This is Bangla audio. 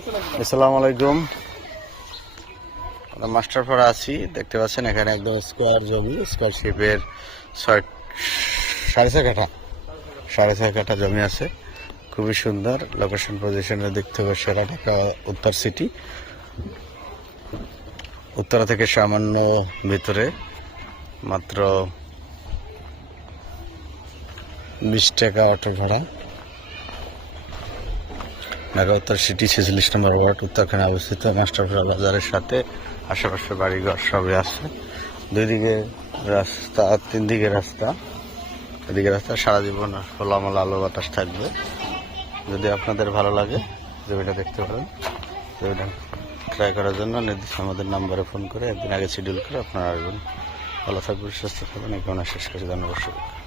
আসসালামু আলাইকুম। আমরা মাস্টারপাড়া আছি, দেখতে পাচ্ছেন এখানে একদম স্কোয়ার জমি স্কোয়ার শেপের সাড়ে ছয় কাঠা। সাড়ে ছয় কাঠা জমি আছে। খুবই সুন্দর লোকেশন পজিশনের দেখতে থেকে সেরা ঢাকা, উত্তর সিটি উত্তরা থেকে সামান্য ভিতরে মাত্র বিশ টাকা অটো ভাড়া। ঢাকা উত্তর সিটি ছেচল্লিশ নম্বর ওয়ার্ড উত্তরখানে অবস্থিত মাস্টারপাড়া বাজারের সাথে আশেপাশে বাড়িঘর সবই আছে। দুই দিকে রাস্তা তিন দিকে রাস্তা। এদিকে রাস্তা সারা জীবন খোলামেলা আলো বাতাস থাকবে। যদি আপনাদের ভালো লাগে জমিটা দেখতে পারেন। জমিটা ট্রাই করার জন্য নির্দিষ্ট আমাদের নাম্বারে ফোন করে একদিন আগে শিডিউল করে আপনারা আসবেন। ভালো থাকবেন, সুস্থ থাকবেন। এই শেষ করছি। ধন্যবাদ।